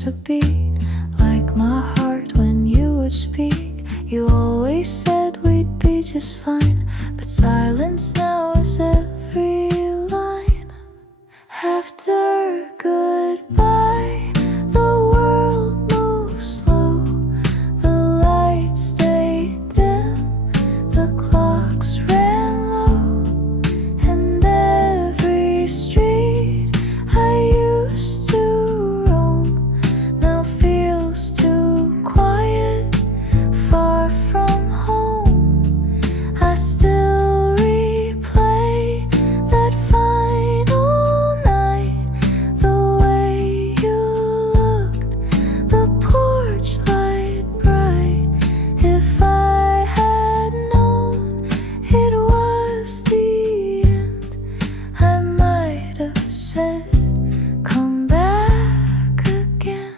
skips a beat, like my heart when you would speak. You always said we'd be just fine, but silence now is every line. After goodbye, the world moves slow, the lights stay dim, the clocks ran low, and every street I used to roam now feels too quiet, far from home. I still replay that final night, the way you looked, the porch light bright. If I had known it was the end, I might have said, come back again.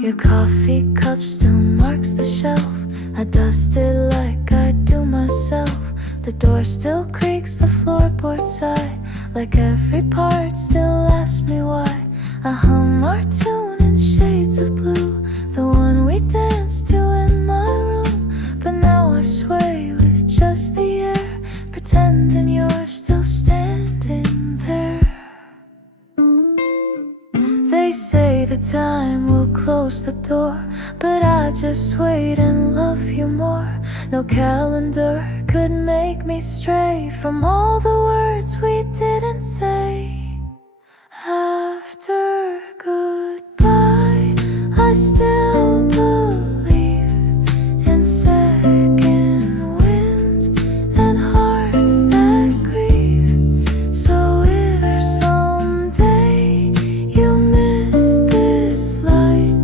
Your coffee cup still marks the shelf. I dust it like I do myself. The door still creaks, the floorboards sigh, like every part still asks me why. I hum our tune in shades of blue, the one we danced to in my room. But now I sway with just the air, pretending you're still standing there. They say the time will close the door, but I just wait and love you more. No calendar could make me stray from all the words we didn't say. After goodbye, I still believe in second winds and hearts that grieve. So if someday you miss this light,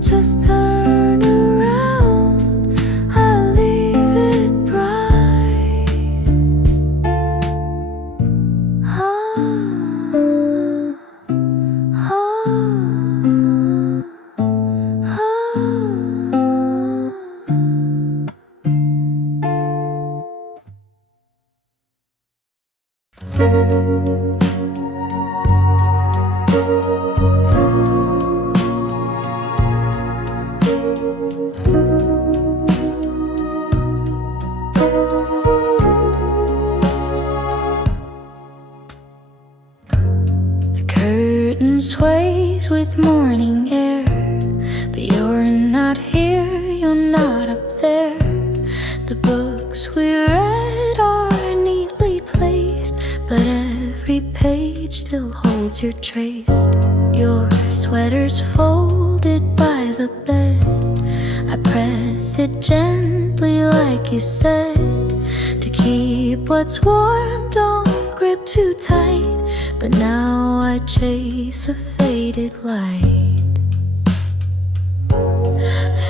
just turn around, I'll leave it bright. The curtain sways with morning air, but you're not here, you're not up there. The books we read are neatly placed, but every page still holds your trace. Your sweater's folded by the bed. I press it gently like you said, to keep what's warm, don't grip too tight. But now I chase a faded light.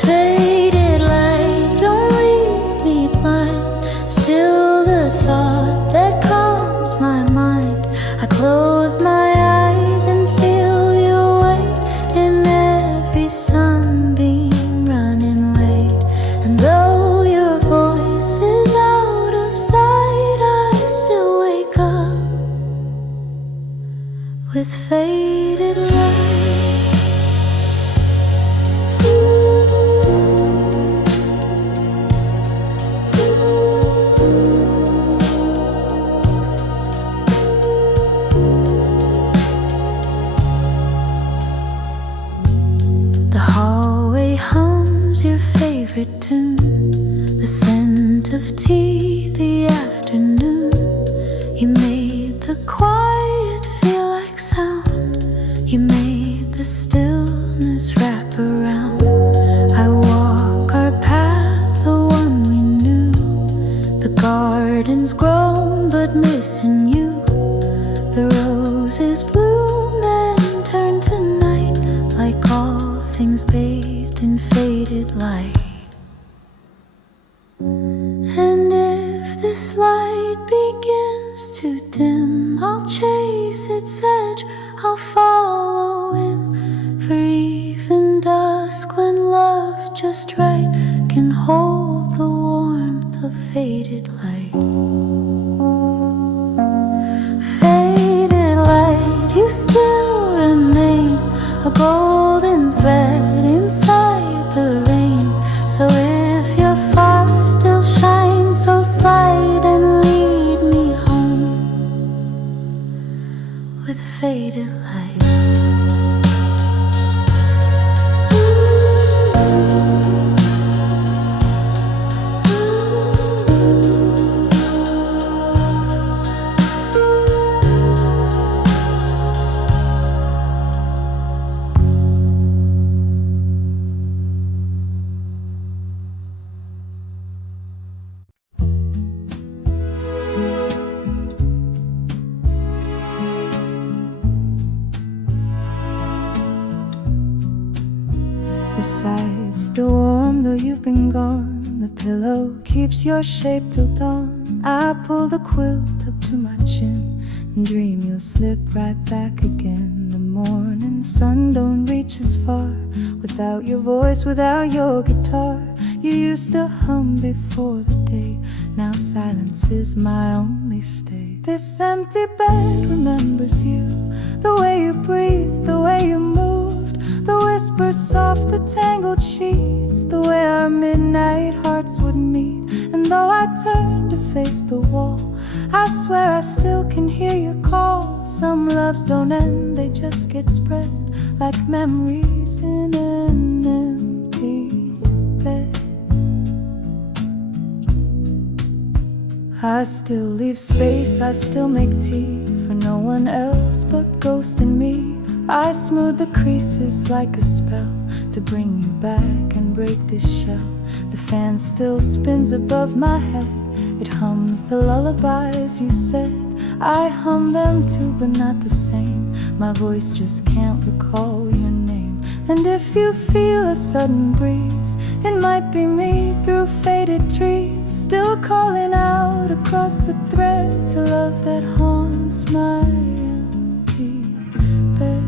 Faded light, don't leave me blind. Still the thought that calms my mind. I close my eyes and feel your weight in every sunbeam running late. And though your voice is out of sight, I still wake up with faded light. The hallway hums your favorite tune, the scent of tea, the afternoon. You made the quiet feel like sound, you made the stillness wrap around. I walk our path, the one we knew. The garden's grown but missing you. The roses bloom and turn to night, like all things bathed in faded light. And if this light begins to dim, I'll chase its edge, I'll follow him. For even dusk, when love just right can hold the warmth of faded light. Faded light, you still remain. your side, still warm though you've been gone. The pillow keeps your shape till dawn. I pull the quilt up to my chin and dream you'll slip right back again. The morning sun don't reach as far without your voice, without your guitar. You used to hum before the day, now silence is my only stay. This empty bed remembers you, the way you breathed, the way you moved, the whispers soft, the tangled sheets, the way our midnight hearts would meet. And though I turn to face the wall, I swear I still can hear your call. Some loves don't end, they just get spread like memories in an empty bed. I still leave space, I still make tea for no one else but Ghost and me. I smooth the creases like a spell to bring you back and break this shell. The fan still spins above my head, it hums the lullabies you said. I hum them too, but not the same. My voice just can't recall your name. And if you feel a sudden breeze, it might be me through faded trees, still calling out across the thread to love that haunts my empty bed.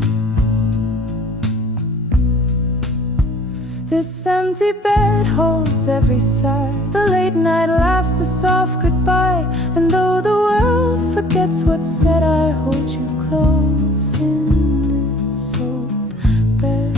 This empty bed holds every sigh, the late night laughs, the soft goodbye. And though the world forgets what's said, I hold you close in this old bed.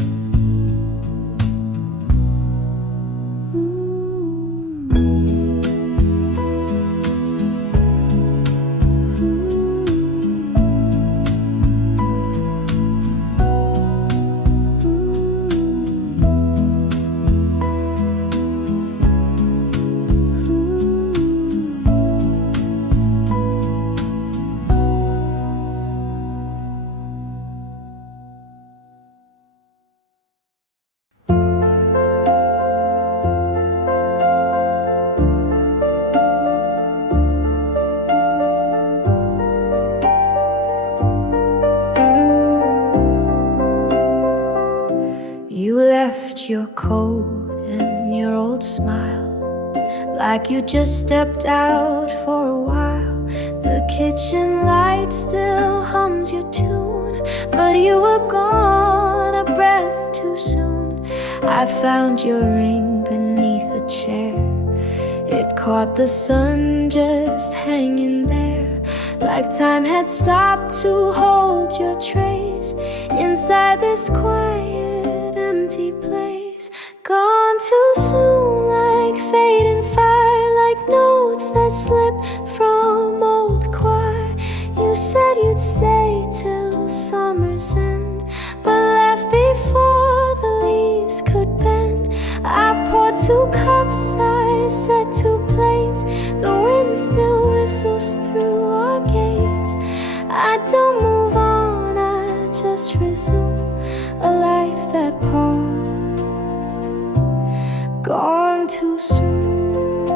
Your coat and your old smile, like you just stepped out for a while. The kitchen light still hums your tune, but you were gone a breath too soon. I found your ring beneath a chair, it caught the sun just hanging there, like time had stopped to hold your trace inside this quiet empty place. Gone too soon, like fading fire, like notes that slip from old choir. You said you'd stay till summer's end, but left before the leaves could bend. I poured 2 cups, I set 2 plates, the wind still whistles through our gates. I don't move on, I just resume a life that paused. Gone too soon.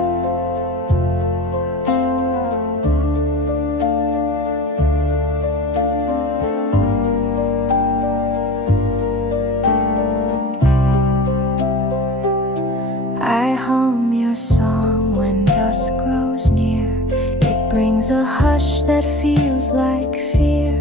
I hum your song when dusk grows near. It brings a hush that feels like fear,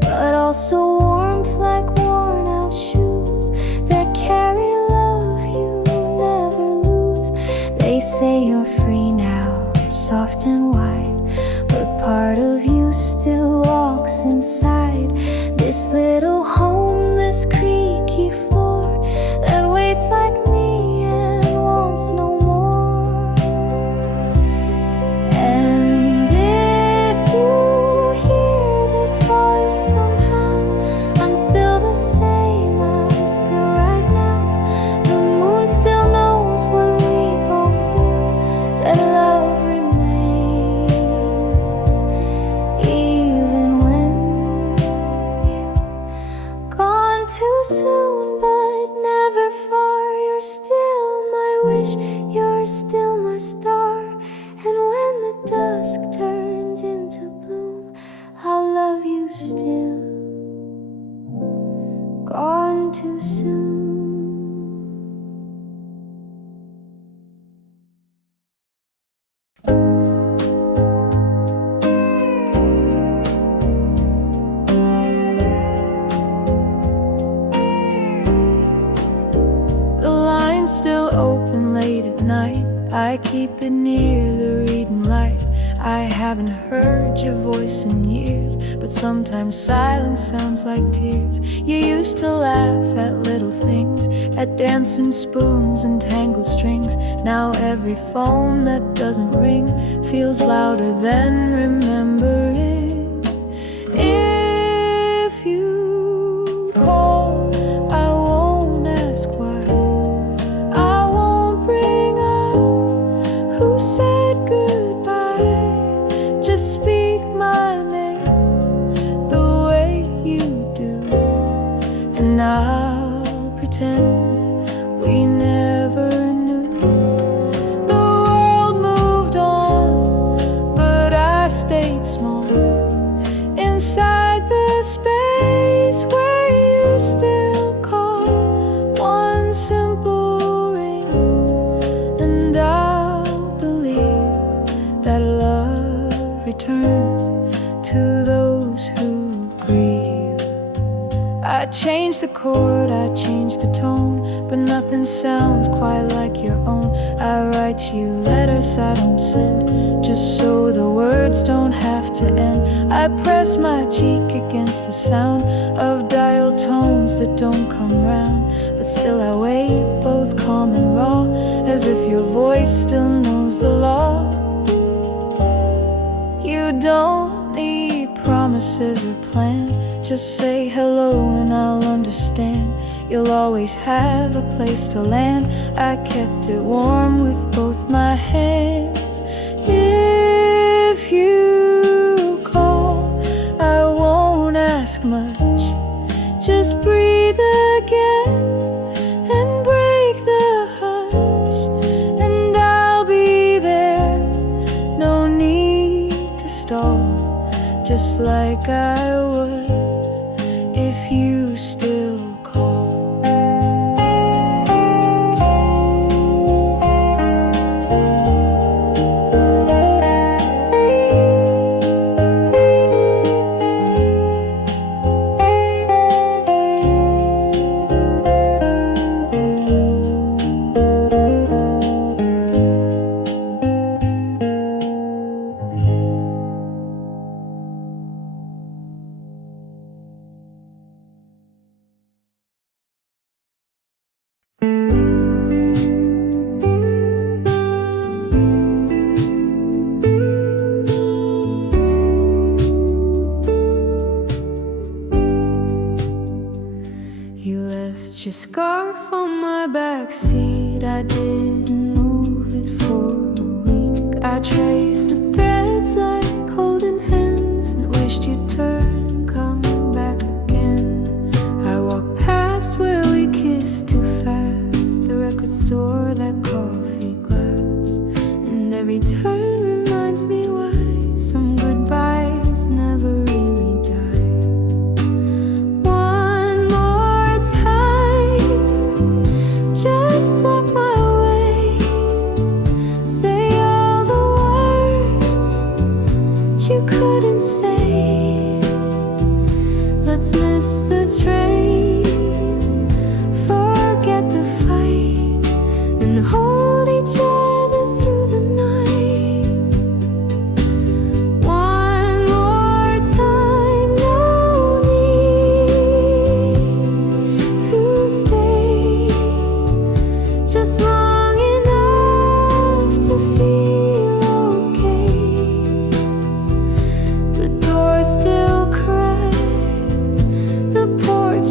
but also warmth like worn out shoes that carry love you never lose. They say you're free now, soft and wide, but part of you still walks inside this little home, this creaky floor that waits like me and wants no more. And if you hear this voice somehow, I'm still the same, I'm still right now. The moon still knows what we both knew, that love remains, even when you've gone too soon. keep it near the reading light. I haven't heard your voice in years, but sometimes silence sounds like tears. You used to laugh at little things, at dancing spoons and tangled strings. Now every phone that doesn't ring feels louder than remembering. If you call, I won't ask why. I won't bring up who said goodbye. Just speak my name the way you do, and I'll pretend we never knew. The world moved on, but I stayed small inside the space where you still call. One simple ring, and I'll believe that love returns to those who grieve. I changed the chord, I changed the tone, but nothing sounds quite like your own. I write you letters I don't send, just so the words don't have to end. I press my cheek against the sound of dial tones that don't come round, but still I wait, both calm and raw, as if your voice still knows the law. You don't need promises or plans, just say hello and I'll understand. You'll always have a place to land. I kept it warm with both my hands. If you call, I won't ask much. Just breathe again and break the hush, and I'll be there. No need to stall, just like I was, if you still call. You left your scarf on my backseat. I didn't move it for a week. I traced the threads like holding hands and wished you'd turn, come back again. I walked past where we kissed too fast, the record store, that coffee glass, and every turn reminds me why some goodbyes never really die. Just walk my way, say all the words you couldn't say. Let's miss the train, forget the fight, and hold each other through the night. One more time, no need to stay, just long enough to feel okay. The door still cracked, the porch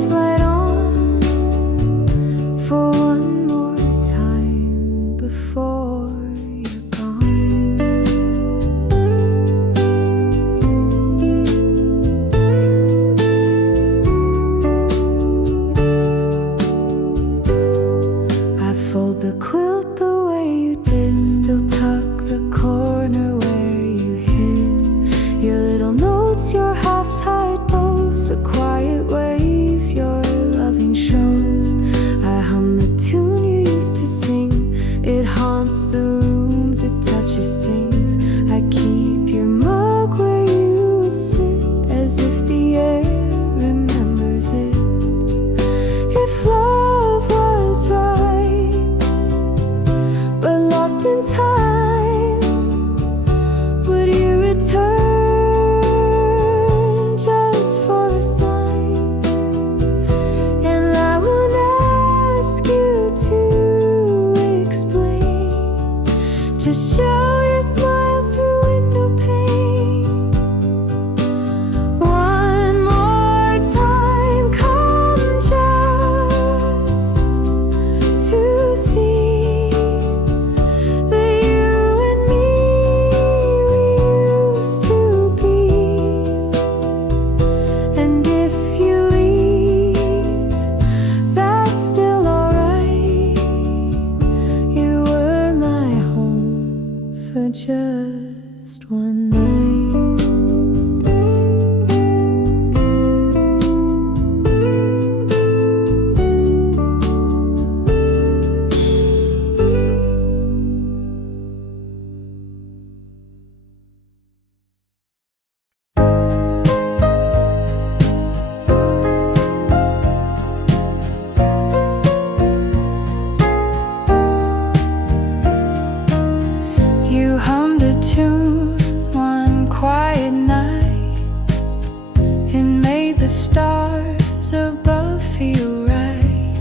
the stars above feel right.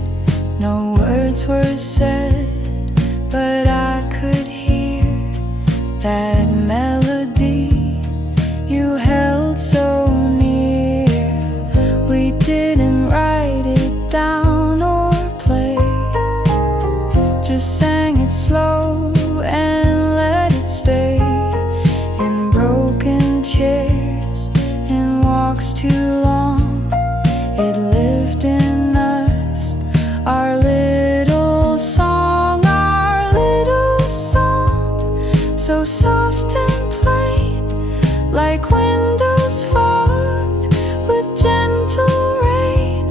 No words were said, but I could hear that melody you held so near. We didn't write it down or play, just sang it slow and let it stay. In broken chairs and walks too long, it lived in us, our little song, so soft and plain, like windows fogged with gentle rain.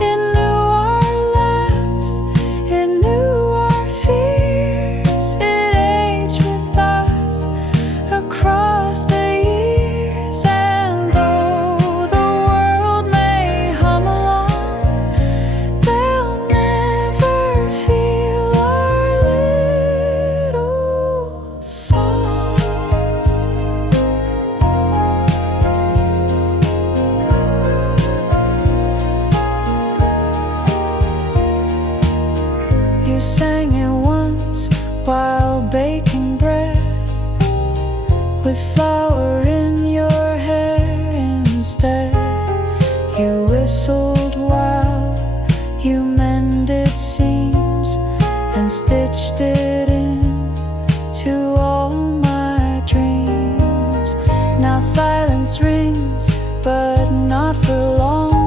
It knew our laughs, it knew our fears, it aged with us across the years. And though the world may hum along, they'll never feel our little song. You sang it once while baking bread, with flour in your hair instead. You whistled while you mended seams and stitched it in to all my dreams. Now silence rings, but not for long.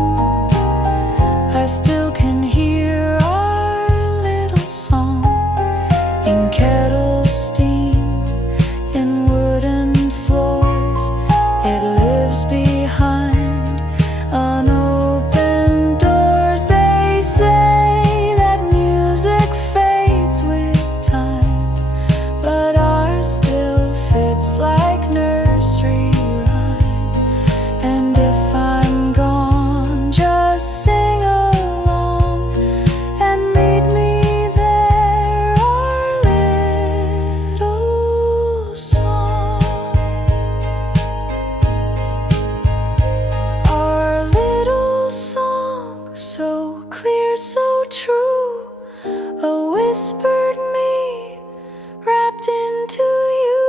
I still can hear our little song in kettles steam, in wooden floors. It lives behind unopened doors. They say that music fades with time, but ours still fits like nursery rhyme. And if I'm gone, just sing along and meet me there, our little song, our little song, so clear, so true, a whispered me wrapped into you.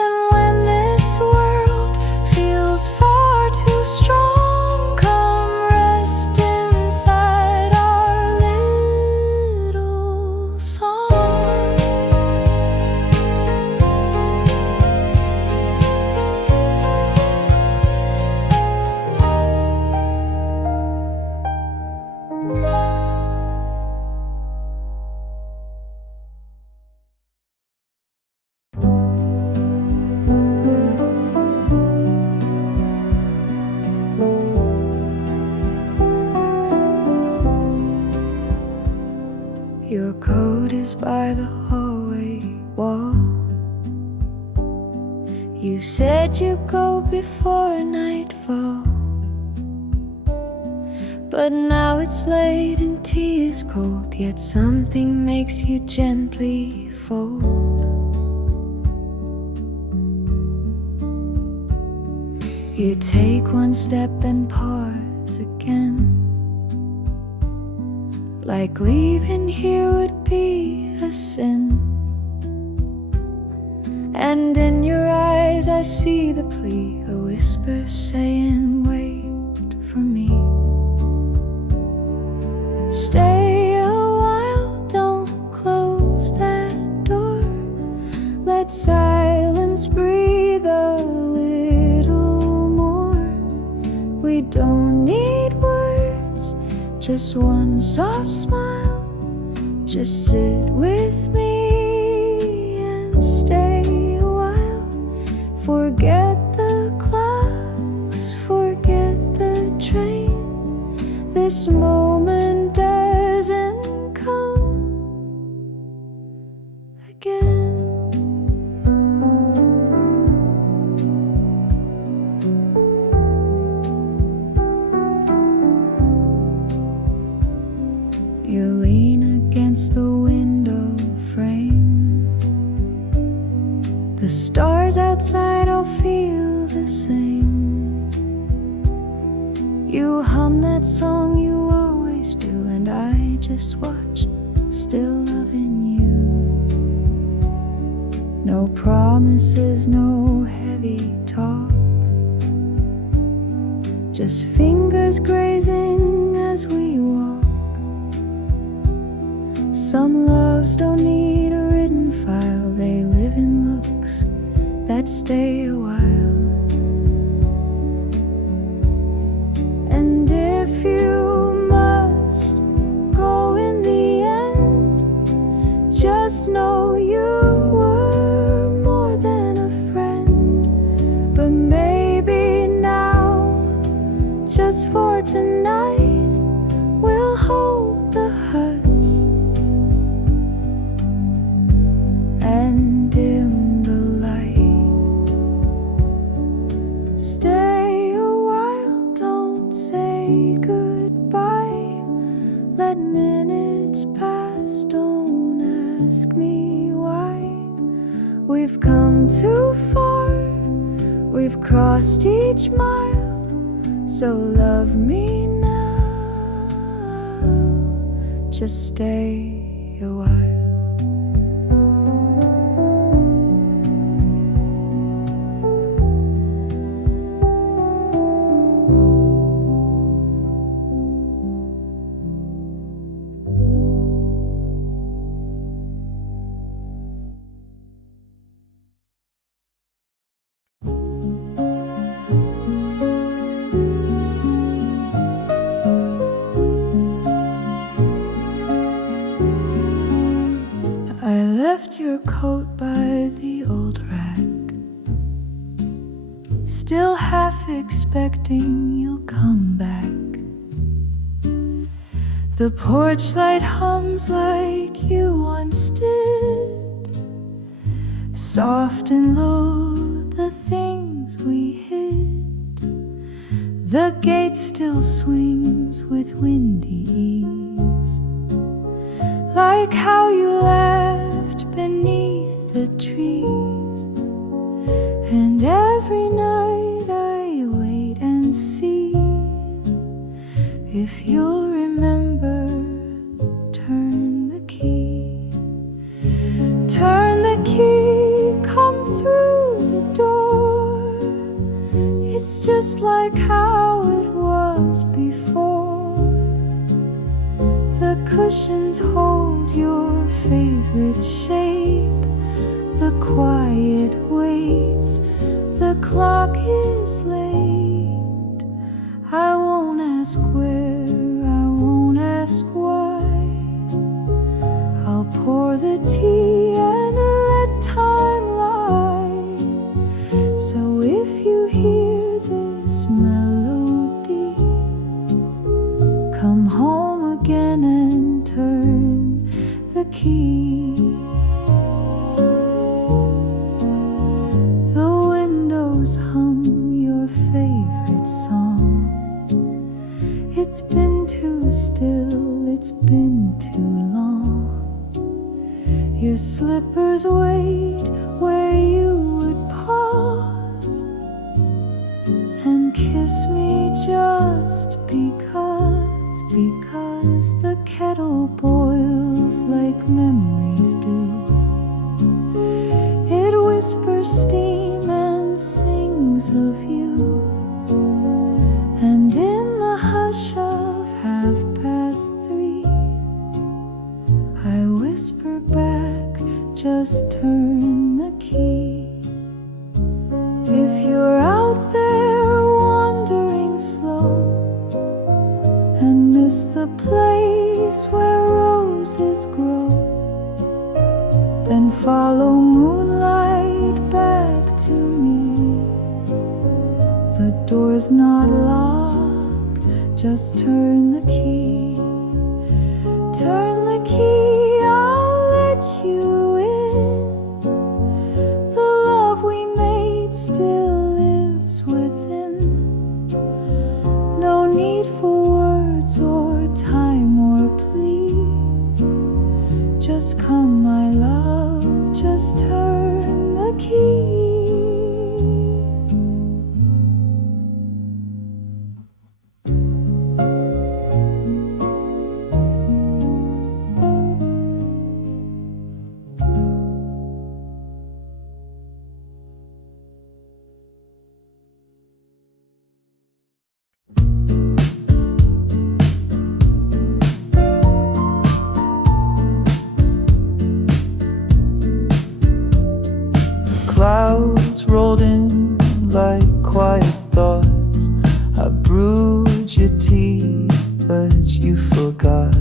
And when this world feels far too strong, come rest inside our little song. Your coat is by the hallway wall. You said you'd go before nightfall, but now it's late and tea is cold. Yet something makes you gently fold. You take one step then pause again, like leaving here would be a sin. And in your eyes I see the plea, a whisper saying, wait for me. Stay a while, don't close that door. Let silence breathe a little more. We don't need words, just one soft smile. Just sit with me and stay a while. Forget the clocks, forget the train. This moment doesn't come again. You lean against the window frame. The stars outside all feel the same. You hum that song you always do, and I just watch, still loving you. No promises, no heavy talk, just fingers grazing as we walk. Some loves don't need a written file, they live in looks that stay a while. And if you must go in the end, just know you were more than a friend. But maybe now, just for tonight, we'll hold the hush and dim the light. Stay a while, don't say goodbye. Let minutes pass, don't ask me why. We've come too far, we've crossed each mile, so love me now, just stay a while. I left your coat by the old rack, still half expecting you'll come back. The porch light hums like you once did, soft and low, the things we hid. The gate still swings with windy ease, like how you laughed beneath the trees. And every night I wait and see if you'll remember. Turn the key, turn the key, come through the door. It's just like how it was before. The cushions hold your favorite shape, the quiet waits, the clock is late. I won't ask where, I won't ask why. I'll pour the tea and let time lie. So if you hear this melody, come home again and turn the key. The windows hum your favorite song. It's been too still, it's been too long. Your slippers wait where you would pause and kiss me just because the kettle boils like memories do. It whispers steam and sings of you, and in the hush of 3:30 I whisper back, just turn the key. If you're out there wandering slow and miss the place where roses grow, then follow moonlight back to me. The door's not locked, just turn the key. Turn the key, I'll let you in. The love we made still lives within. No need for words or time or plea. Just come, my love, just turn the key. quiet thoughts. I brewed your tea, but you forgot.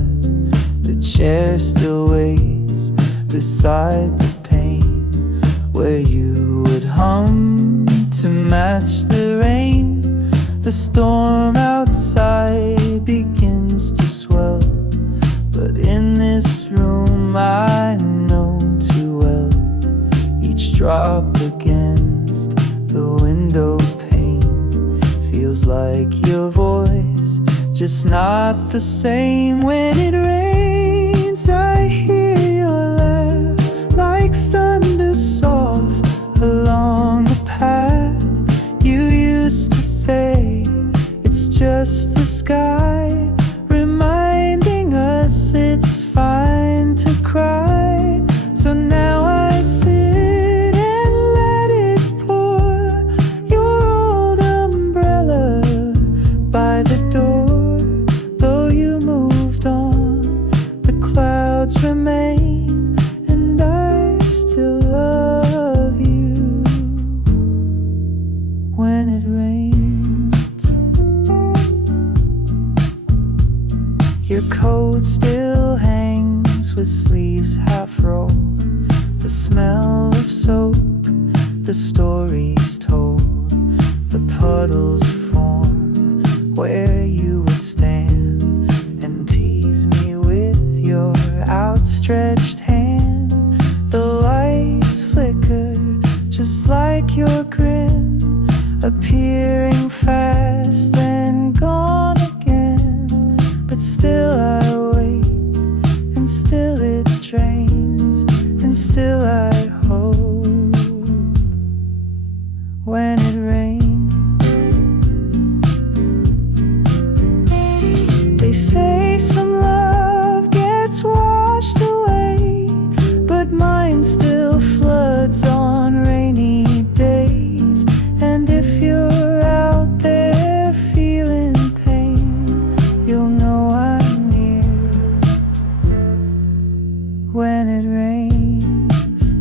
The chair still waits beside the pane, where you would hum to match the rain. The storm outside begins to swell, but in this room I know too well. Each drop against the window pane feels like your voice, just not the same. When it rains, I hear your laugh like thunder soft along the path. You used to say it's just the sky, reminding us it's fine to cry. So now I sit and let it pour, your old umbrella by the door. Though you moved on, the clouds remain, and I still love you when it rains. Your coat still hangs with sleeves half rolled, the smell of soap, the stories told. The puddles form where you would stand and tease me with your outstretched hand. The lights flicker just like your grin, appearing fast then gone again. But still I wait, and still it drains, and still I hope when it rains. They say some love gets washed away, but mine still floods on rainy days. And if you're out there feeling pain, you'll know I'm near when it rains.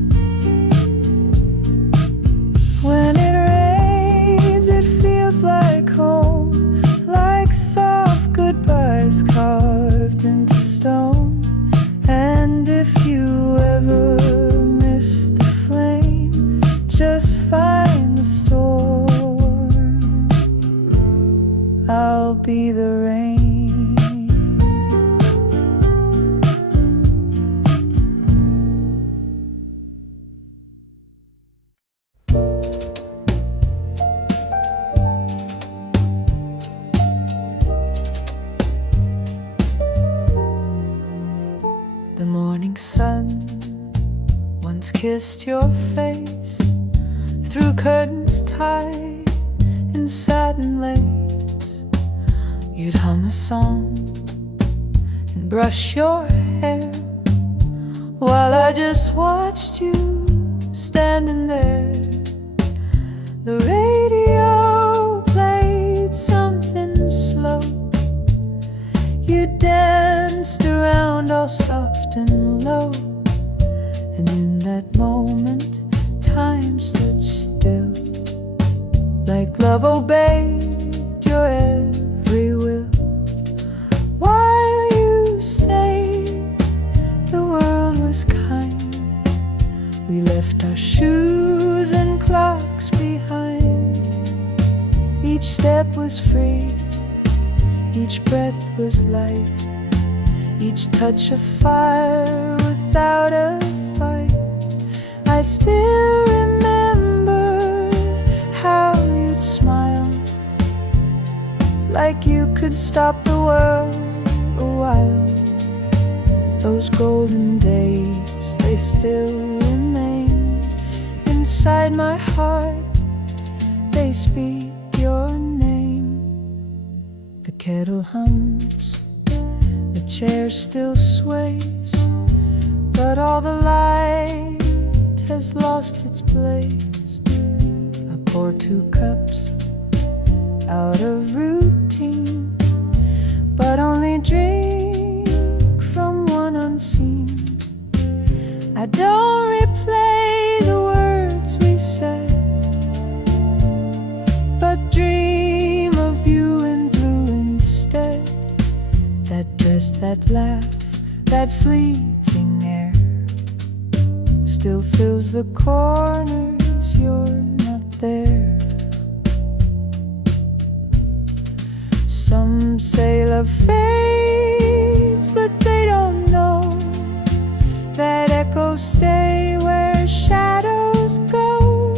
When it rains, it feels like home, like soft goodbyes carved into stone. And if you ever miss the flame, just find the storm. I'll be the rain. The morning sun once kissed your face through curtains tied in satin lace. You'd hum a song and brush your hair while I just watched you standing there. The radio played something slow. You danced around all soft and low, and in that moment time stood still, like love obeyed your every will. While you stayed, the world was kind. We left our shoes and clocks behind. Each step was free, each breath was light, each touch of fire without a fight. I still remember how you'd smile, like you could stop the world a while. Those golden days, they still remain inside my heart. They speak your name. The kettle hums, the chair still sways, but all the light has lost its place. I pour 2 cups out of routine, but only drink from one unseen. I don't replay the words we said, that laugh, that fleeting air still fills the corners, you're not there. Some say love fades, but they don't know that echoes stay where shadows go.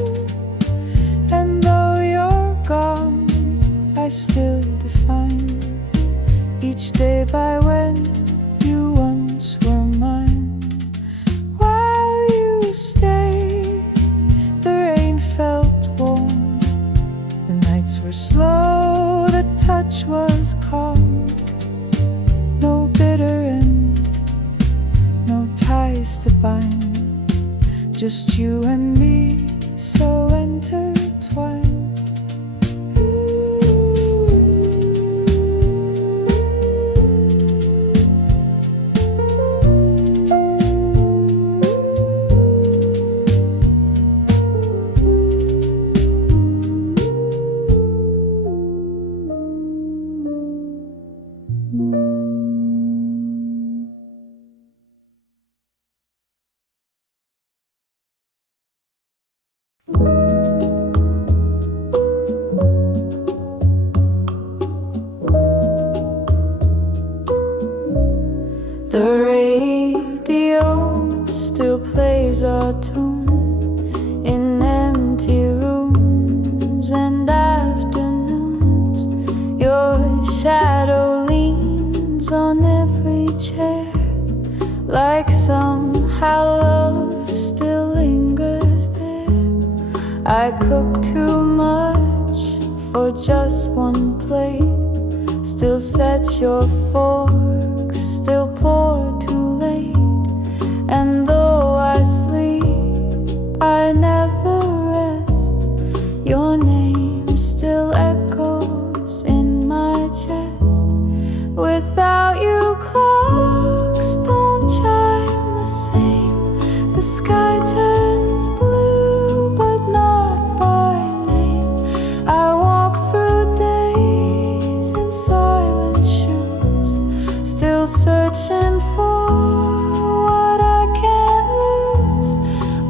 And though you're gone, I still define each day by when you once were mine. While you stayed, the rain felt warm, the nights were slow, the touch was calm. No bitter end, no ties to bind, just you and me, so intertwined. The radio still plays our tune in empty rooms and afternoons. Your shadow leans on every chair, like somehow love still lingers there. I cook too much for just one plate, still set your fork, still pour too late. And though I sleep, I never rest. Your name still echoes in my chest. Without you, clocks don't chime the same. The sky turns blue, but not by name. I walk through days in silent shoes, still searching for what I can't lose.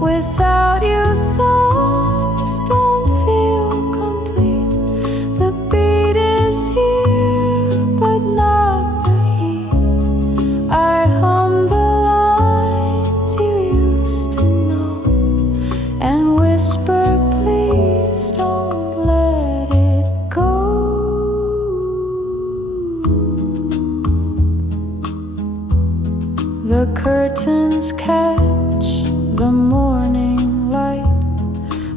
Without you, songs don't feel complete. The beat is here, but not the heat. I hum the lines you used to know and whisper, please don't let it go. The curtains catch the morning light,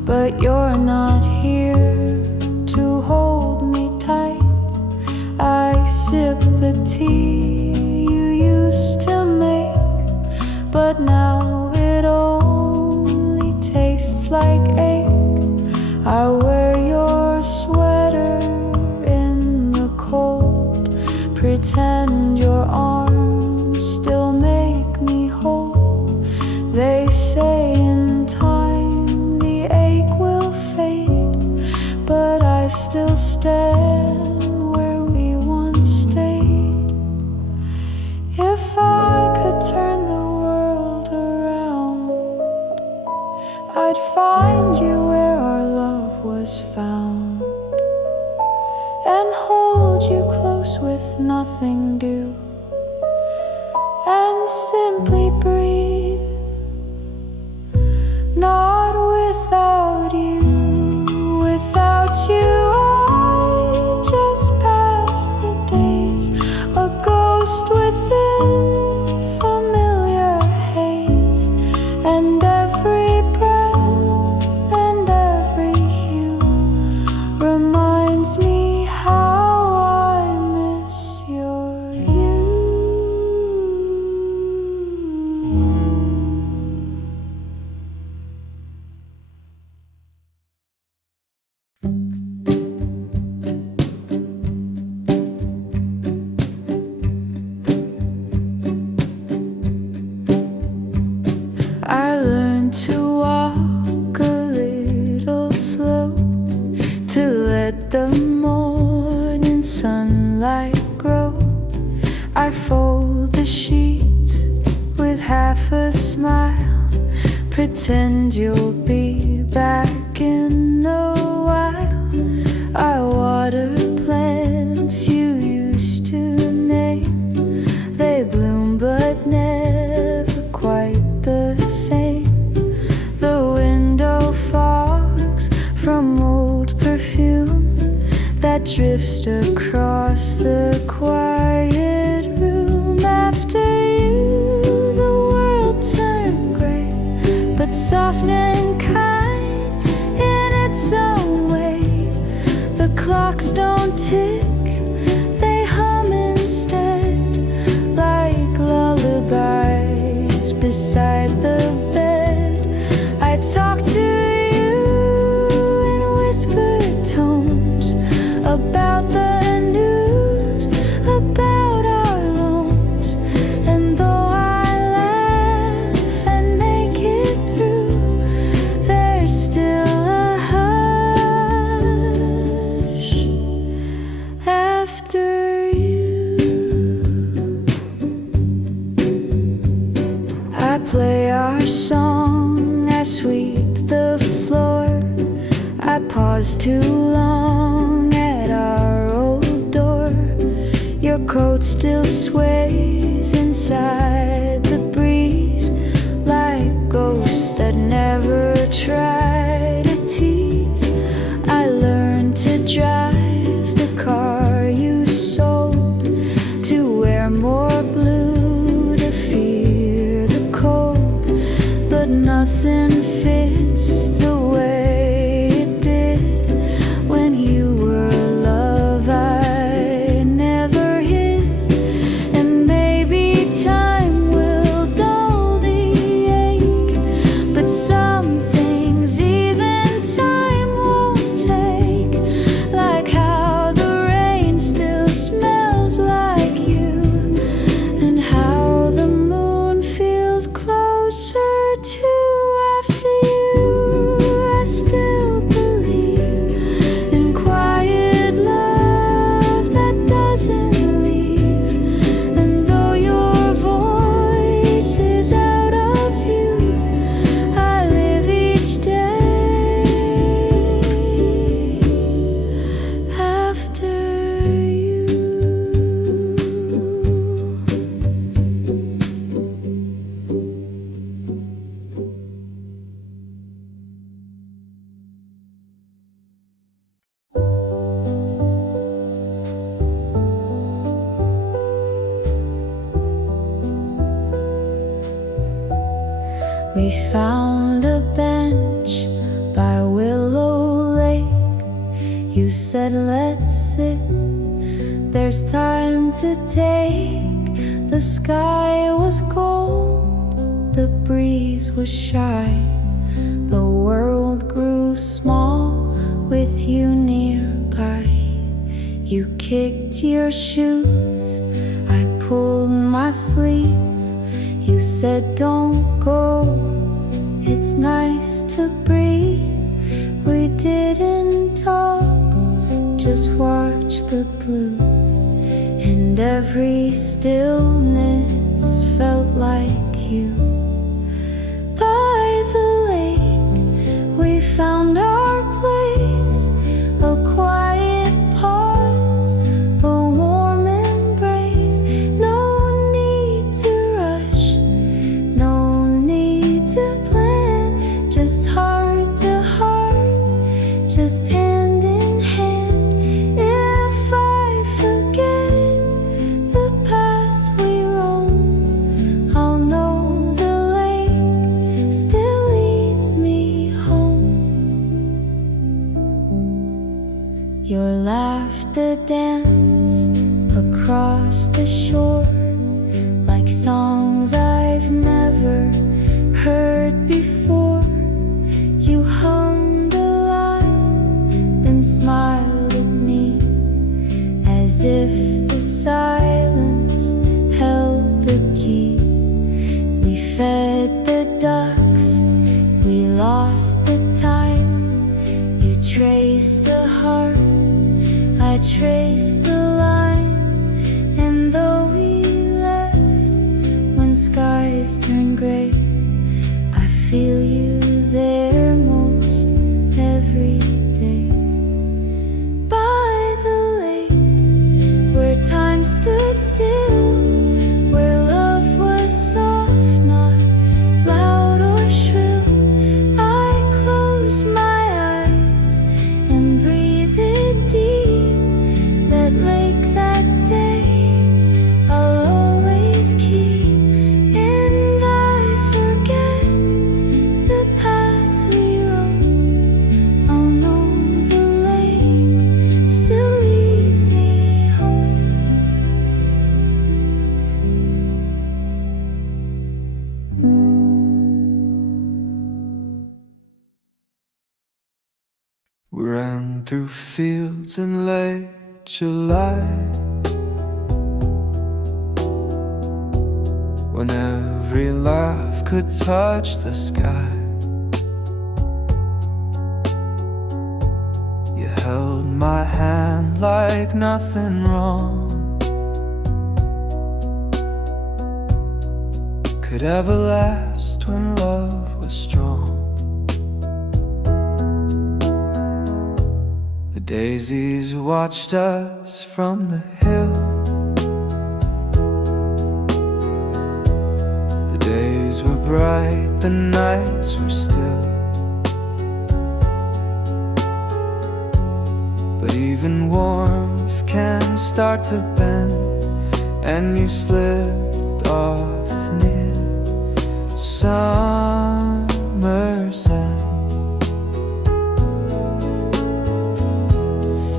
but you're not here to hold me tight. I sip the tea you used to make, but now it only tastes like ache. I wear your sweater in the cold, pretend your arms still make me whole. They say in time the ache will fade, but I still stand where we once stayed. If I could turn the world around, I'd find you where our love was found, and hold you close with nothing due, and simply breathe. Not without you, without you I just pass the days, a ghost within familiar haze. And every breath and every hue reminds me how I miss your you. I learned to walk a little slow, to let the morning sunlight grow. I fold half a smile, pretend you'll be back in a while. I water plants you used to name. They bloom but never quite the same. The window fogs from old perfume that drifts across the quiet room. After you, the world turned gray, but soft and kind in its own way. The clocks don't tick, they hum instead, like lullabies beside the bed. I talk to you in whispered tones about the news, about our loans. And though I laugh and make it through, there's still a hush after you. I play our song, I sweep the floor. I pause too long at our old door. Your coat still sways inside the breeze, like ghosts that never try to tease. I learned to drive the car you sold, to wear more blue, to fear the cold. But nothing fits the way it did when you were love I never hid. And maybe time will dull the ache, but some things even time won't take. Like how the rain still smells like you, and how the moon feels closer to after you. I still believe in quiet love that doesn't leave. And though your voice is out of view, I live each day after you. We found a bench by Willow Lake. You said, let's sit, there's time to take. The sky was gold, the breeze was shy. The world grew small with you nearby. You kicked your shoes, I pulled my sleeve. You said, don't go, it's nice to breathe. We didn't talk, just watch the blue. And every stillness felt like you. By the lake, we found our place, a quiet pause, a warm embrace. No need to rush, no need to plan, just heart to heart, just hand in hand. If I forget the paths we roam, I'll know the lake still leads me home. Your laughter dance across the shore, like songs I've never heard before. You hummed a line, then smiled at me, as if the silence held the key. We fed the ducks, we lost the time. You traced a heart, I traced the line. And though we left when skies turned gray, feel you there most every day. By the lake, where time stood still, where love was soft, not loud or shrill. I close my eyes and breathe it deep. That lake, that day, I'll always keep. And I forget the paths we rode. I'll know the lake still leads me home. We ran through fields in late July, when every laugh could touch the sky. You held my hand like nothing wrong could ever last when love was strong. The daisies watched us from the hill. The days were bright, the nights were still. But even warmth can start to bend, and you slipped off near summer's end.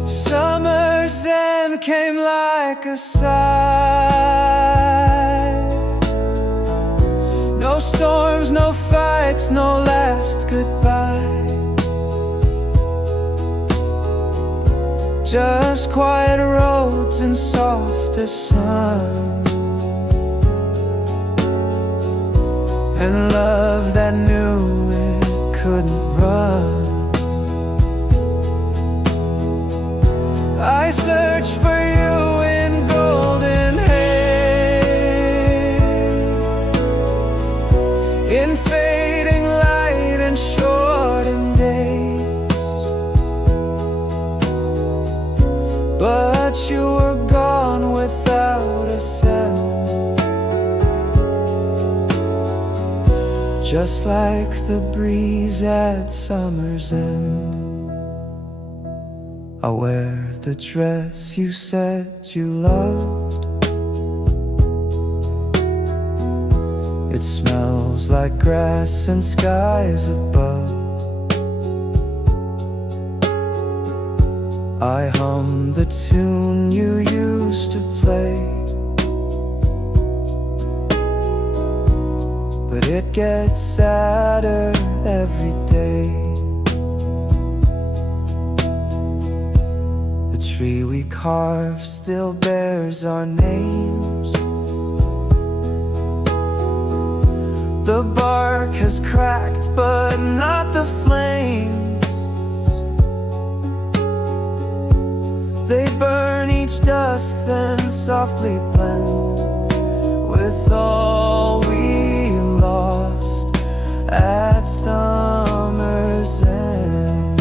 Summer's end came like a sigh. No storms, no fights, no last goodbye. Just quiet roads and softer sun, and love that knew it couldn't run. I search for you in golden haze, in fading light and shortened days. But you were gone without a sound, just like the breeze at summer's end. I wear the dress you said you loved. It smells like grass and skies above. I hum the tune you used to play, but it gets sadder every day. The tree we carved still bears our names. The bark has cracked, but not the flames. They burn each dusk, then softly blend with all we lost at summer's end.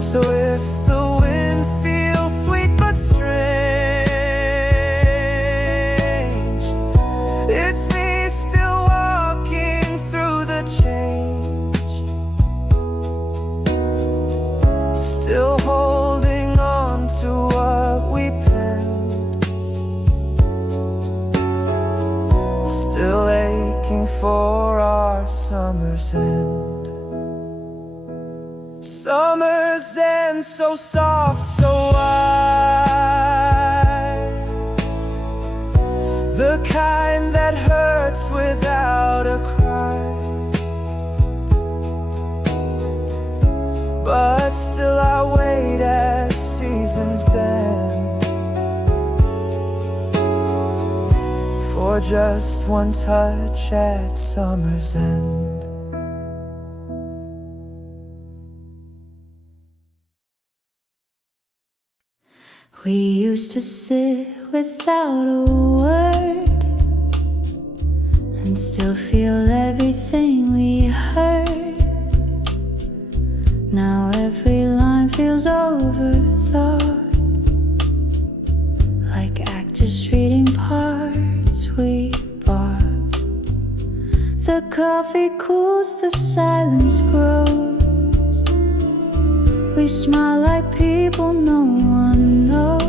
So if the wind feels sweet but strange, it's me still walking through the change, still holding on to what we penned, still aching for our summer's end. Summer's end, so soft, so wide, the kind that hurts without a cry. But still I wait as seasons bend for just one touch at summer's end. We used to sit without a word can still feel everything we heard. Now every line feels overthought, like actors reading parts we bought. The coffee cools, the silence grows. We smile like people no one knows.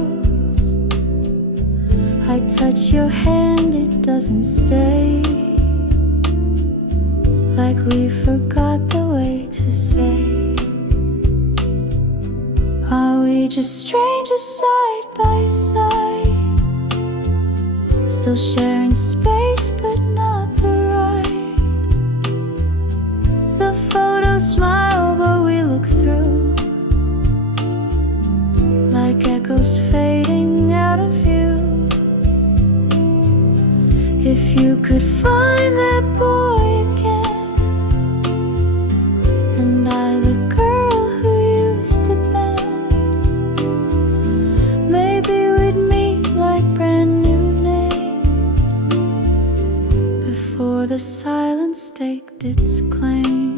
I touch your hand, it doesn't stay, like we forgot the way to say. Are we just strangers side by side, still sharing space but not the right? The photos smile but we look through, like echoes fading out of view. If you could find that boy again, and I the girl who used to bend, maybe we'd meet like brand new names, before the silence staked its claim.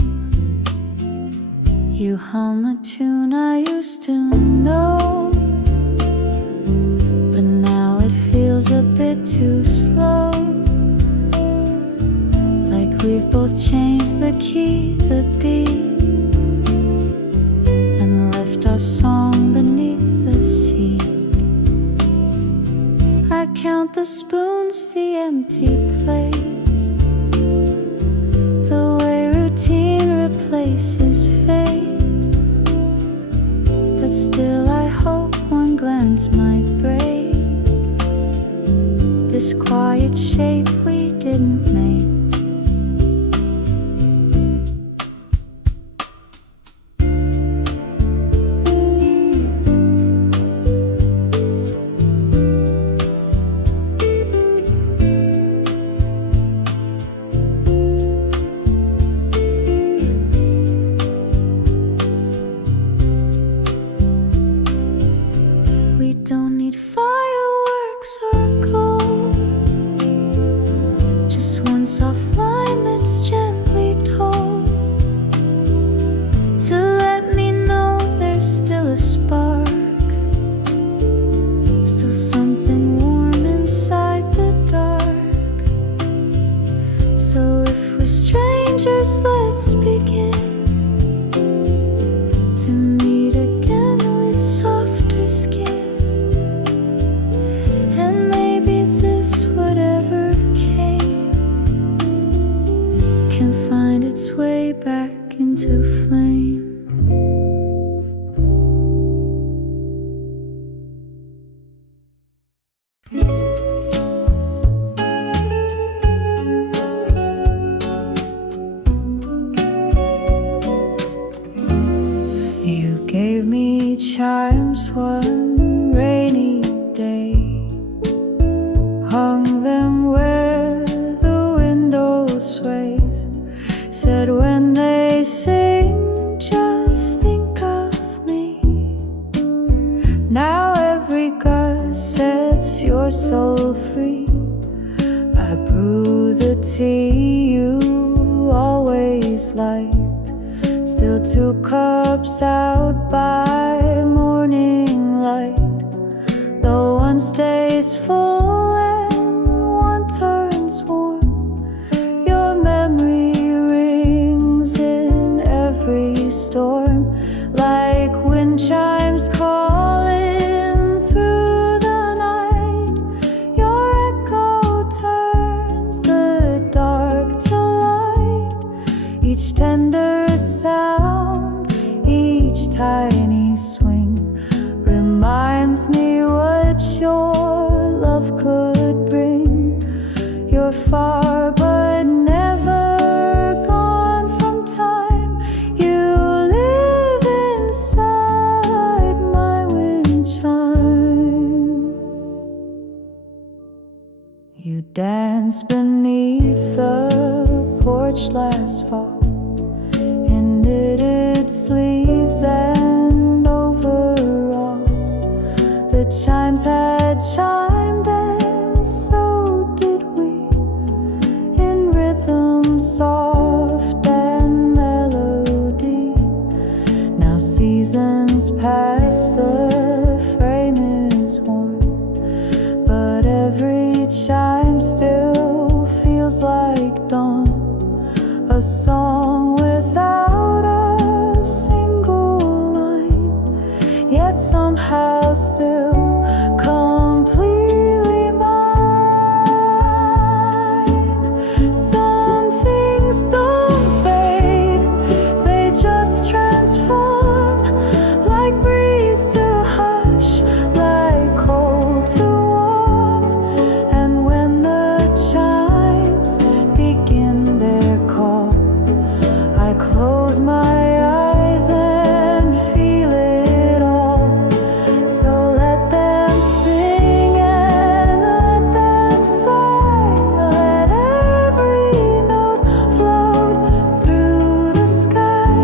You hum a tune I used to know, but now it feels a bit too slow, like we've both changed the key, the beat, and left our song beneath the seat. I count the spoons, the empty plates, the way routine replaces fate. But still I hope one glance might break this quiet shape we didn't make. We don't need fireworks or gold, just one soft line that's gently told, to let me know there's still a spark, still something warm inside the dark. So if we're strangers, let's begin to meet again with softer skin. Its way back into flame. You gave me chimes one rainy day, hung them where the window sways. Said when they sing, just think of me. Now every gust sets your soul free. I brew the tea you always liked, still 2 cups out by morning light. Though one stays full and one turns warm, your memory storm, like wind chimes calling through the night. Your echo turns the dark to light. Each tender sound, each tiny swing reminds me what your love could bring. You're far but never gone from time. You live inside my wind chime. You danced beneath the porch last fall in knitted sleeves and overalls. The chimes had chimed and so did we, in seasons pass, the frame is worn, but every chime still feels like dawn. A song without a single line, yet somehow still completely mine. Some things don't fade, they just transform, like breeze to hush, like cold to warm. And when the chimes begin their call, I close my eyes and feel it all. So let them sing and let them sigh, let every note float through the sky.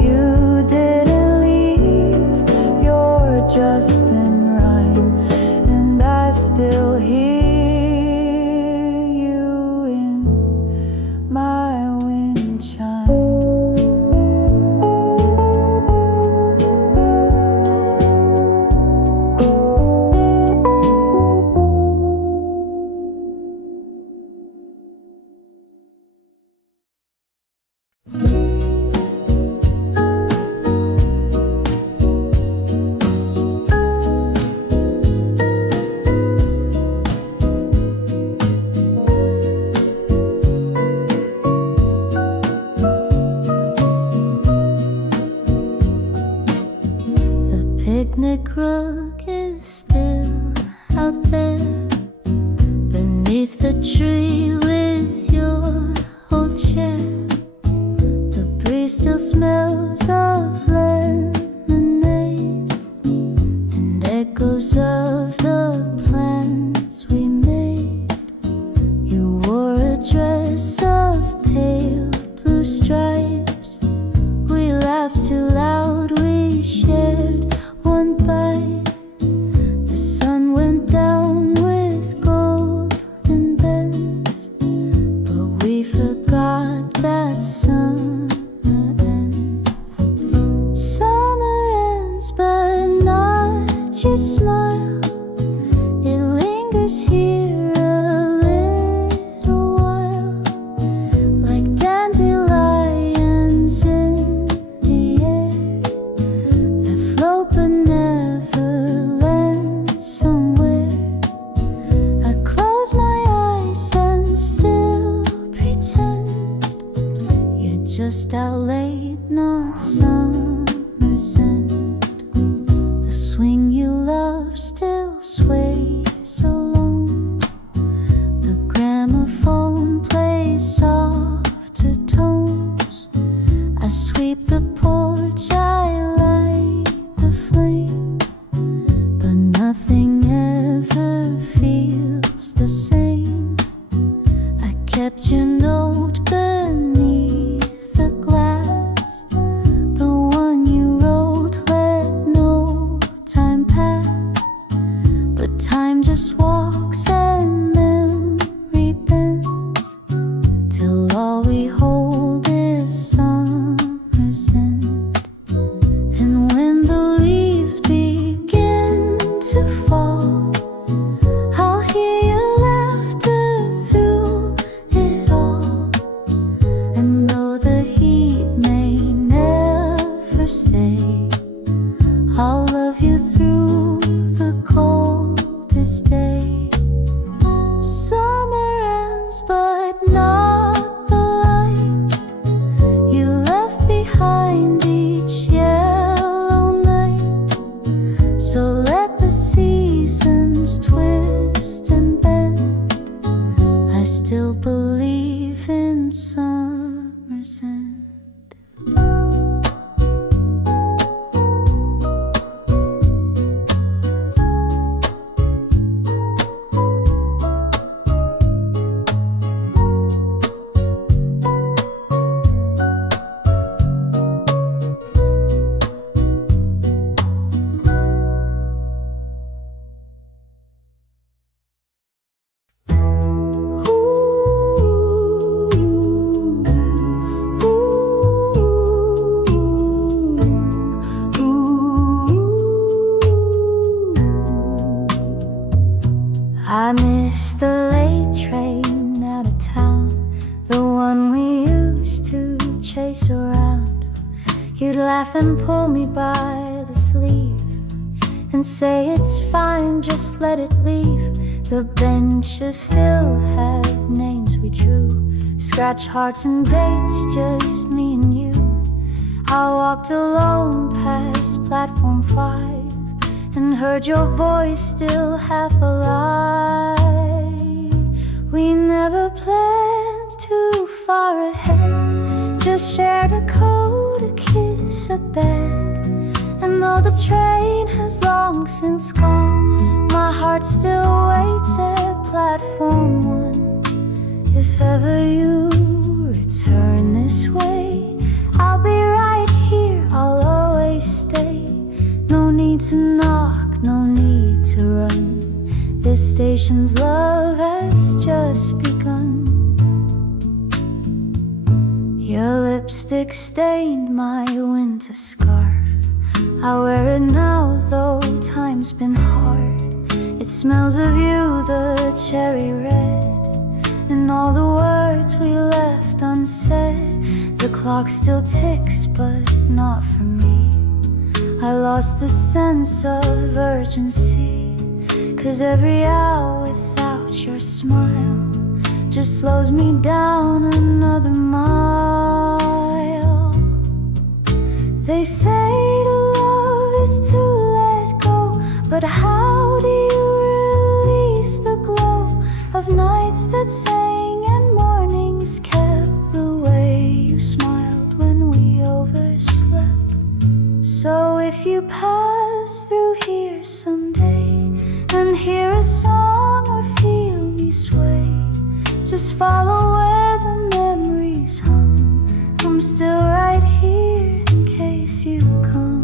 You didn't leave, you're just in rhyme, and I still hear you in my wind chime. The picnic rug is still out there beneath the tree with your old chair. The breeze still smells of lemonade and echoes of the plans we made. You wore a dress of pale blue stripes. We laughed too loud, we shared one bite. The sun went down with golden bends, but we forgot that summer ends. Summer ends, but not your smile. It lingers here a little while, like dandelions in the air that float but never land somewhere. I close my eyes and still pretend you're just out late, not summer's end. The swing you love still sways alone. The gramophone plays softer tones. I sweep the porch, I light the flame, but nothing ever feels the same. I kept your note beneath the glass, the one you wrote, let no time pass. But time just walks and memory bends, till all we hold is summer's end. And when the leaves begin to fall, I'll hear your laughter through it all. And though the heat may never stay, I'll love you through the coldest day. Summer ends, but not the light you left behind each yellow night. So let the seasons twist and bend, I still believe in summer's end. I miss the late train out of town, the one we used to chase around. You'd laugh and pull me by the sleeve and say it's fine, just let it leave. The benches still had names we drew, scratch hearts and dates, just me and you. I walked alone past platform 5 and heard your voice still half alive. We never planned too far ahead, just shared a coat, a kiss, a bed. And though the train has long since gone, my heart still waits at platform 1. If ever you return this way, I'll be right here, I'll always stay. No need to knock, no need to run. This station's love has just begun. Your lipstick stained my winter scarf. I wear it now, though time's been hard. It smells of you, the cherry red, and all the words we left unsaid. The clock still ticks, but not for me. I lost the sense of urgency, 'cause every hour without your smile just slows me down another mile. They say to love is to let go, but how do you release the glow of nights that sang and mornings kept the way you smiled when we overslept? So if you pass through here someday and hear a song or feel me sway, just follow where the memories hum. I'm still right here in case you come.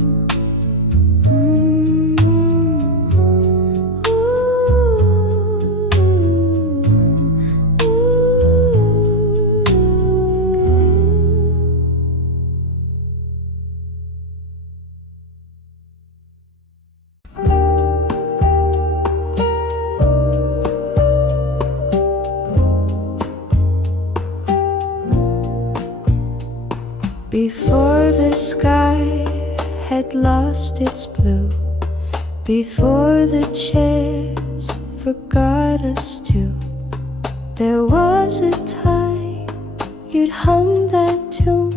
Before the sky had lost its blue, before the chairs forgot us too, there was a time you'd hum that tune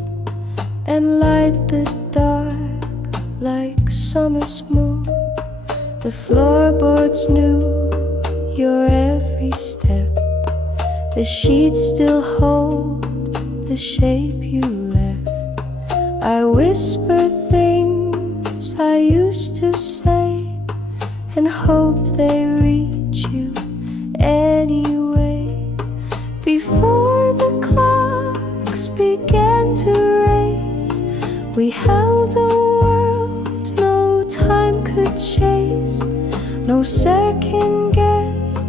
and light the dark like summer's moon. The floorboards knew your every step, the sheets still hold the shape you left. I whisper things I used to say and hope they reach you anyway. Before the clocks began to race, we held a world no time could chase. No second guess,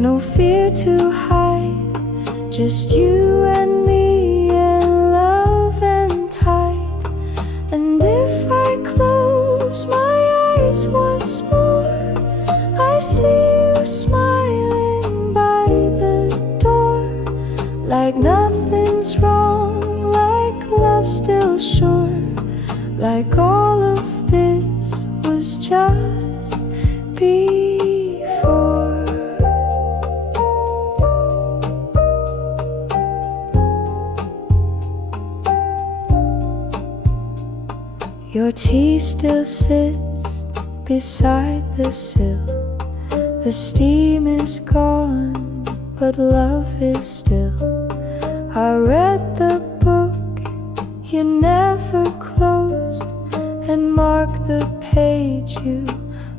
no fear to hide, just you and me and love and tide. And if I close my eyes once more, I see you smiling by the door, like nothing's wrong, like love's still sure, like all of this was just before. Your tea still sits beside the sill. The steam is gone, but love is still. I read the book you never closed and marked the page you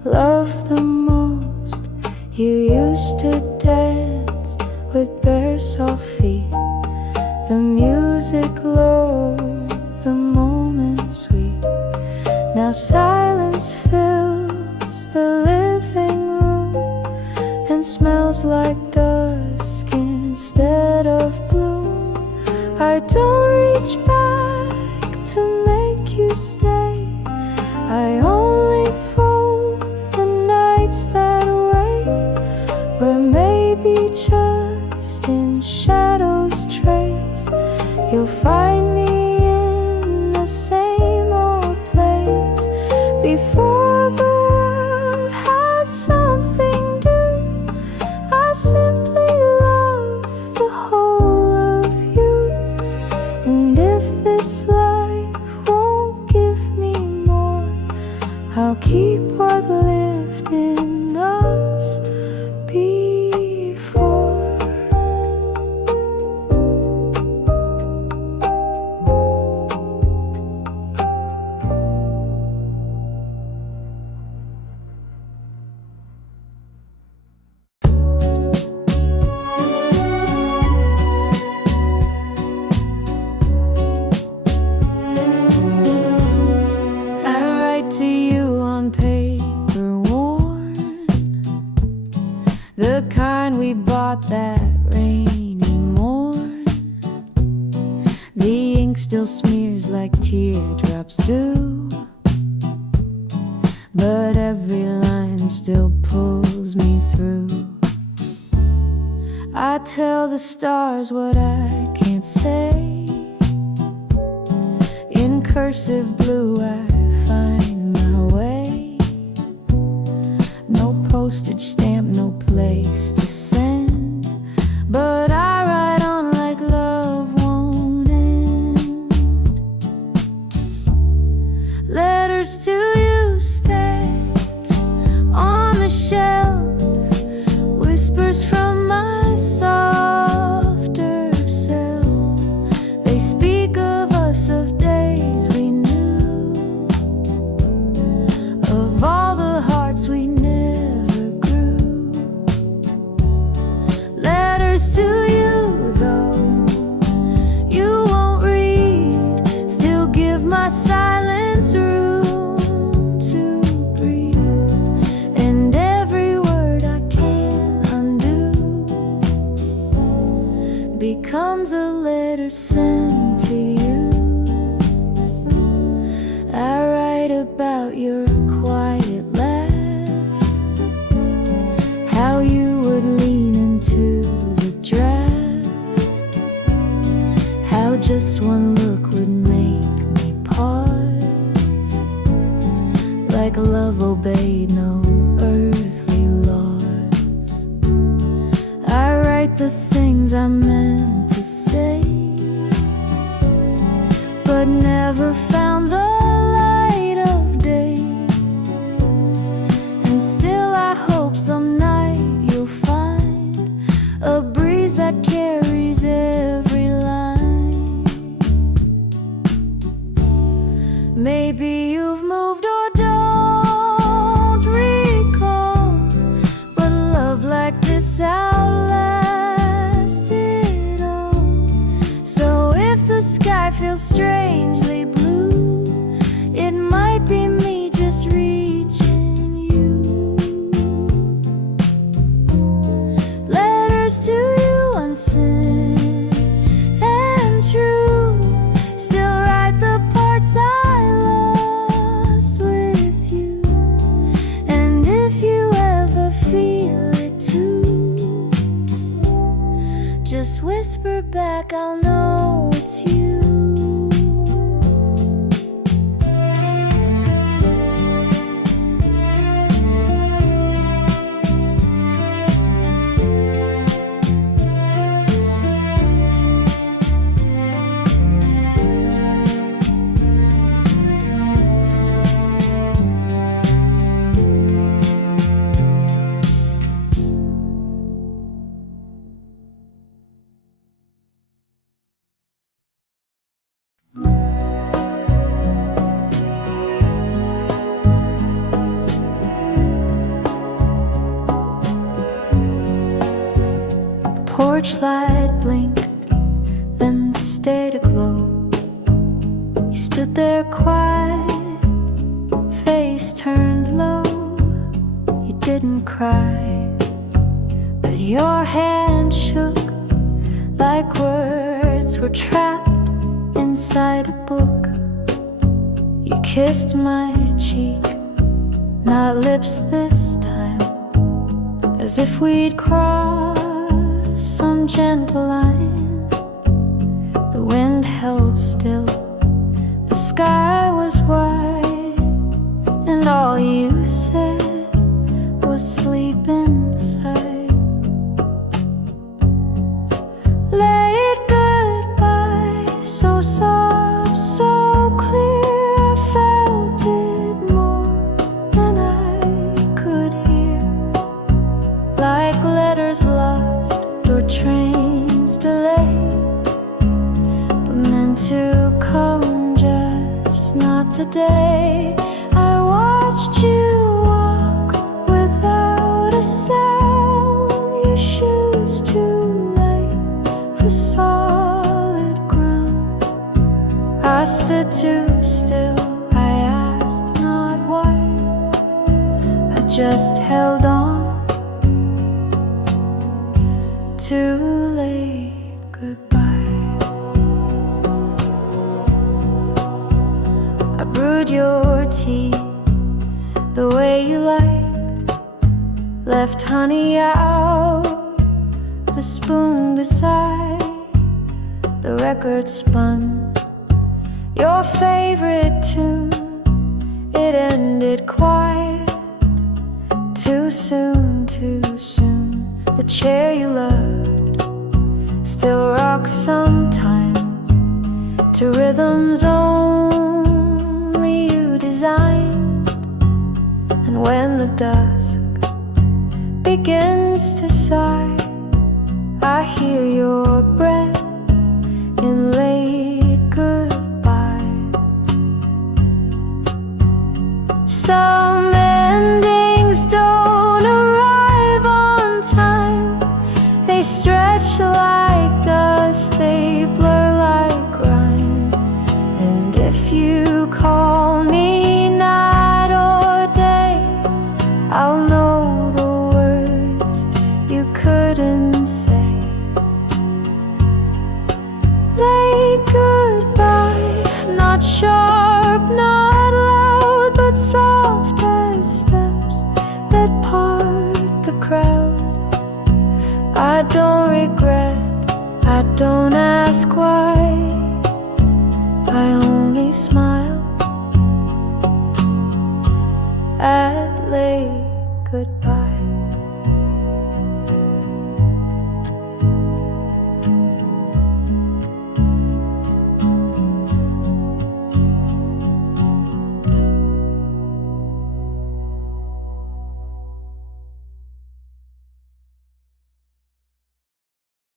loved the most. You used to dance with bare soft feet, the music low, the moment sweet. Now silence fills the living room and smells like dusk instead of bloom. I don't reach back to make you stay, I only fold the nights that wait, where Before the world had something new, I simply love the whole of you. And if this life won't give me more, I'll keep what lived in us before. To you on paper worn, the kind we bought that rainy morn. The ink still smears like teardrops do, but every line still pulls me through. I tell the stars what I can't say. In cursive blue I find my way. No postage stamp, no place to send, but I write on like love won't end. Letters to you stacked on the shelf, whispers from my softer self. They speak of us, of days we knew, of all the hearts we never grew. Letters to you, though you won't read, still give my silence room to breathe. And every word I can't undo becomes a letter sent to you. I write about your quiet laugh, how you would lean into the draft, how just one look would make me pause, like love obeyed no earthly laws. I write the things I meant to say, but never found the light of day. And still I hope some night you'll find a breeze that carries every line. Maybe you've moved or don't recall, but love like this outlasted all. So if the sky feels strangely blue, it might be me just reaching you. Letters to you unsent and true, still write the parts I lost with you. And if you ever feel it too, just whisper back, I'll know it's you. Porch light blinked, then stayed aglow. You stood there quiet, face turned low. You didn't cry, but your hand shook like words were trapped inside a book. You kissed my cheek, not lips this time, as if we'd crossed some gentle line. The wind held still, the sky was wide, and asleep inside. Late goodbye, so soft, so clear. I felt it more than I could hear, like letters lost or trains delayed, but meant to come, just not today. I watched you walk without a sound, your shoes too light for solid ground. I stood too still, I asked not why, I just held on. Too late, goodbye. I brewed your tea the way you liked, left honey out, the spoon beside the record spun your favorite tune. It ended quiet, too soon, too soon. The chair you loved still rocks sometimes to rhythms only you designed. And when the dusk begins to sigh, I hear your breath in late goodbye. Some endings don't arrive on time, they stretch like dust, they blur like rhyme. And if you call me night or day, I'll know the words you couldn't say. Late goodbye, not sharp, not loud, but soft as steps that part the crowd. I don't regret, I don't ask why, I only smile.